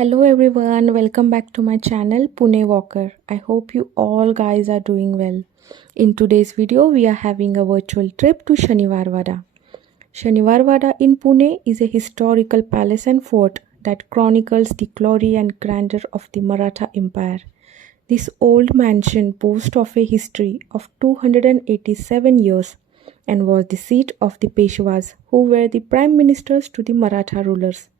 Hello everyone, welcome back to my channel Pune Walker. I hope you all guys are doing well. In today's video, we are having a virtual trip to Shaniwarwada. Shaniwarwada in Pune is a historical palace and fort that chronicles the glory and grandeur of the Maratha Empire. This old mansion boasts of a history of 287 years and was the seat of the Peshwas, who were the prime ministers to the Maratha rulers.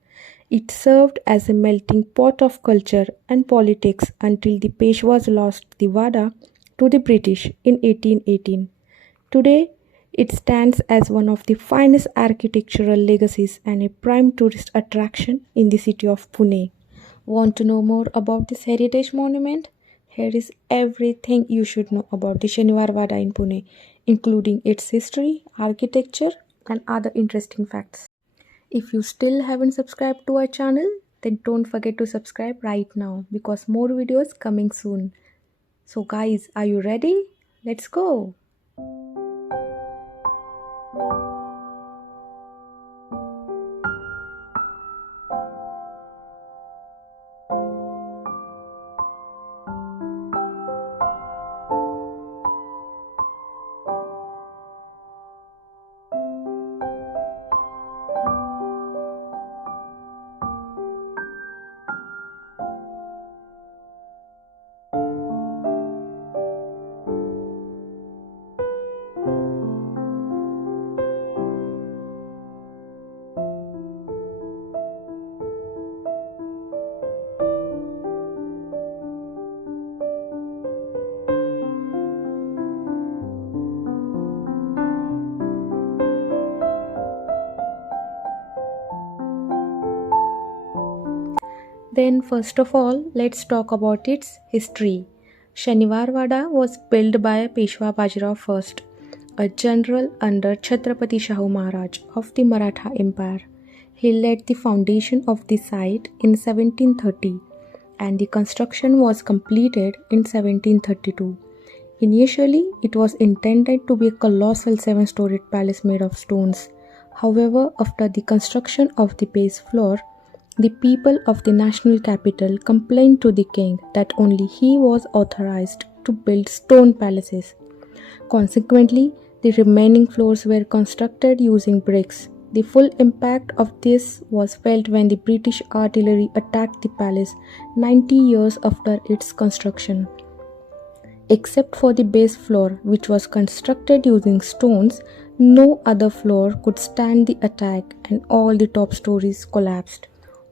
It served as a melting pot of culture and politics until the Peshwas lost the Wada to the British in 1818. Today, it stands as one of the finest architectural legacies and a prime tourist attraction in the city of Pune. Want to know more about this heritage monument? Here is everything you should know about the Shaniwarwada in Pune, including its history, architecture, and other interesting facts. If you still haven't subscribed to our channel, then don't forget to subscribe right now because more videos coming soon. So guys, are you ready? Let's go! Then first of all, let's talk about its history. Shaniwarwada was built by Peshwa Bajirao I, a general under Chhatrapati Shahu Maharaj of the Maratha Empire. He laid the foundation of the site in 1730 and the construction was completed in 1732. Initially, it was intended to be a colossal 7-storied palace made of stones. However, after the construction of the base floor, the people of the national capital complained to the king that only he was authorized to build stone palaces. Consequently, the remaining floors were constructed using bricks. The full impact of this was felt when the British artillery attacked the palace 90 years after its construction. Except for the base floor, which was constructed using stones, no other floor could stand the attack and all the top stories collapsed.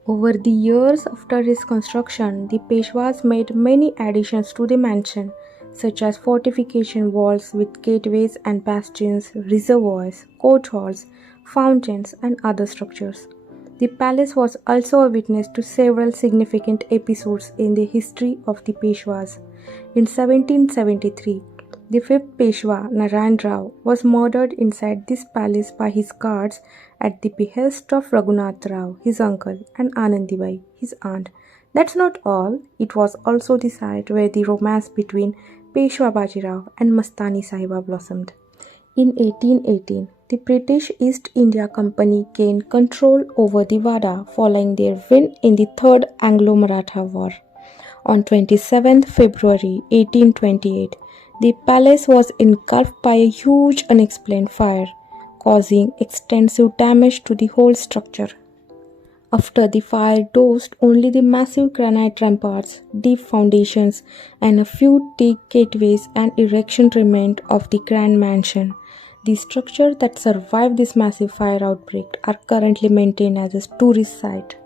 Over the years after its construction, the Peshwas made many additions to the mansion, such as fortification walls with gateways and bastions, reservoirs, court halls, fountains, and other structures. The palace was also a witness to several significant episodes in the history of the Peshwas. In 1773, the fifth Peshwa, Narayan Rao, was murdered inside this palace by his guards at the behest of Raghunath Rao, his uncle, and Anandibai, his aunt. That's not all, it was also the site where the romance between Peshwa Bajirao and Mastani Sahiba blossomed. In 1818, the British East India Company gained control over the Wada following their win in the Third Anglo-Maratha War. On 27th February 1828, the palace was engulfed by a huge unexplained fire, causing extensive damage to the whole structure. After the fire dosed, only the massive granite ramparts, deep foundations, and a few teak gateways and erection remained of the grand mansion. The structure that survived this massive fire outbreak are currently maintained as a tourist site.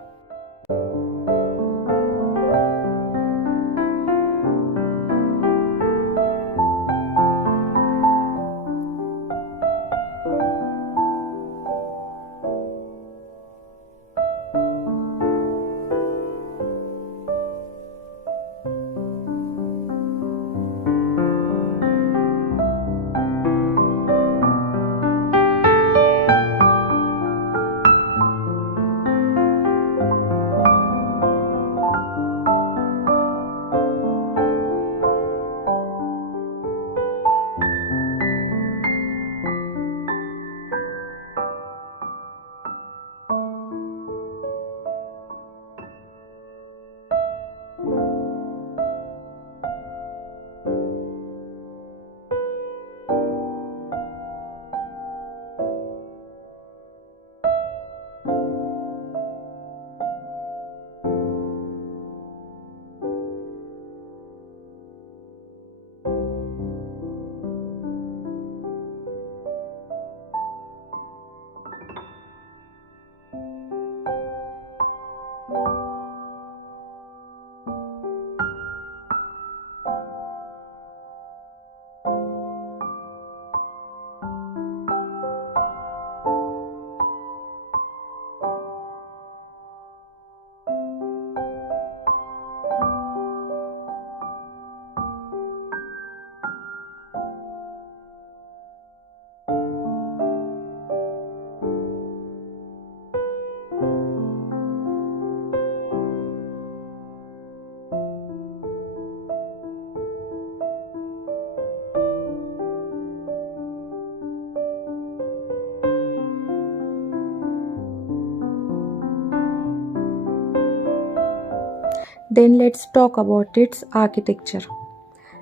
Then let's talk about its architecture.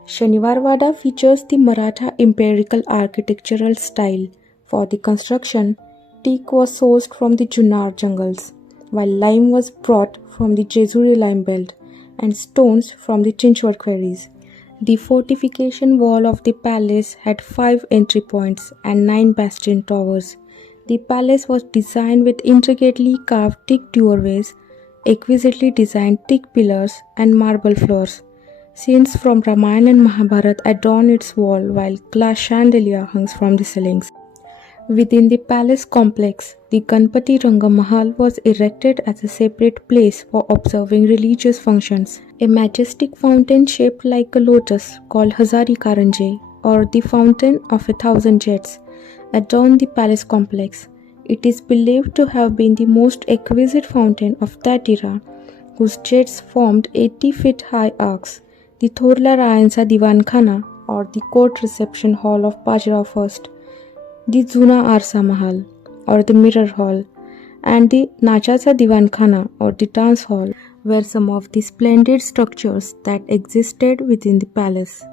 Shaniwarwada features the Maratha empirical architectural style. For the construction, teak was sourced from the Junnar jungles, while lime was brought from the Jejuri lime belt and stones from the Chinchwad quarries. The fortification wall of the palace had 5 entry points and 9 bastion towers. The palace was designed with intricately carved teak doorways, exquisitely designed teak pillars, and marble floors. Scenes from Ramayana and Mahabharata adorn its wall while glass chandelier hangs from the ceilings. Within the palace complex, the Ganpati Ranga Mahal was erected as a separate place for observing religious functions. A majestic fountain shaped like a lotus called Hazari Karanje or the Fountain of a Thousand Jets adorned the palace complex. It is believed to have been the most exquisite fountain of that era, whose jets formed 80 feet high arcs. The Thorla Rayansa Diwankhana or the court reception hall of Bajirao I, the Juna Arsa Mahal or the Mirror Hall, and the Nachacha Diwankhana or the dance hall were some of the splendid structures that existed within the palace.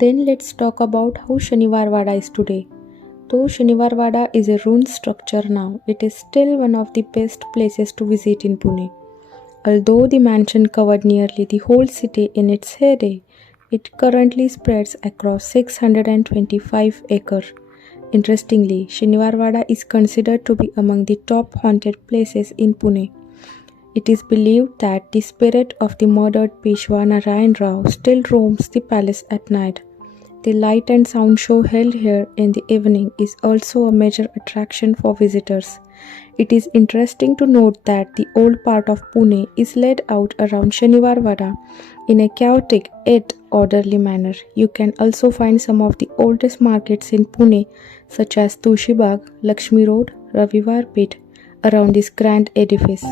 Then let's talk about how Shaniwarwada is today. Though Shaniwarwada is a ruined structure now, it is still one of the best places to visit in Pune. Although the mansion covered nearly the whole city in its heyday, it currently spreads across 625 acres. Interestingly, Shaniwarwada is considered to be among the top haunted places in Pune. It is believed that the spirit of the murdered Peshwa Narayan Rao still roams the palace at night. The light and sound show held here in the evening is also a major attraction for visitors. It is interesting to note that the old part of Pune is laid out around Shaniwarwada in a chaotic yet orderly manner. You can also find some of the oldest markets in Pune, such as Tulshi Bagh, Lakshmi Road, Ravivar Peth, around this grand edifice.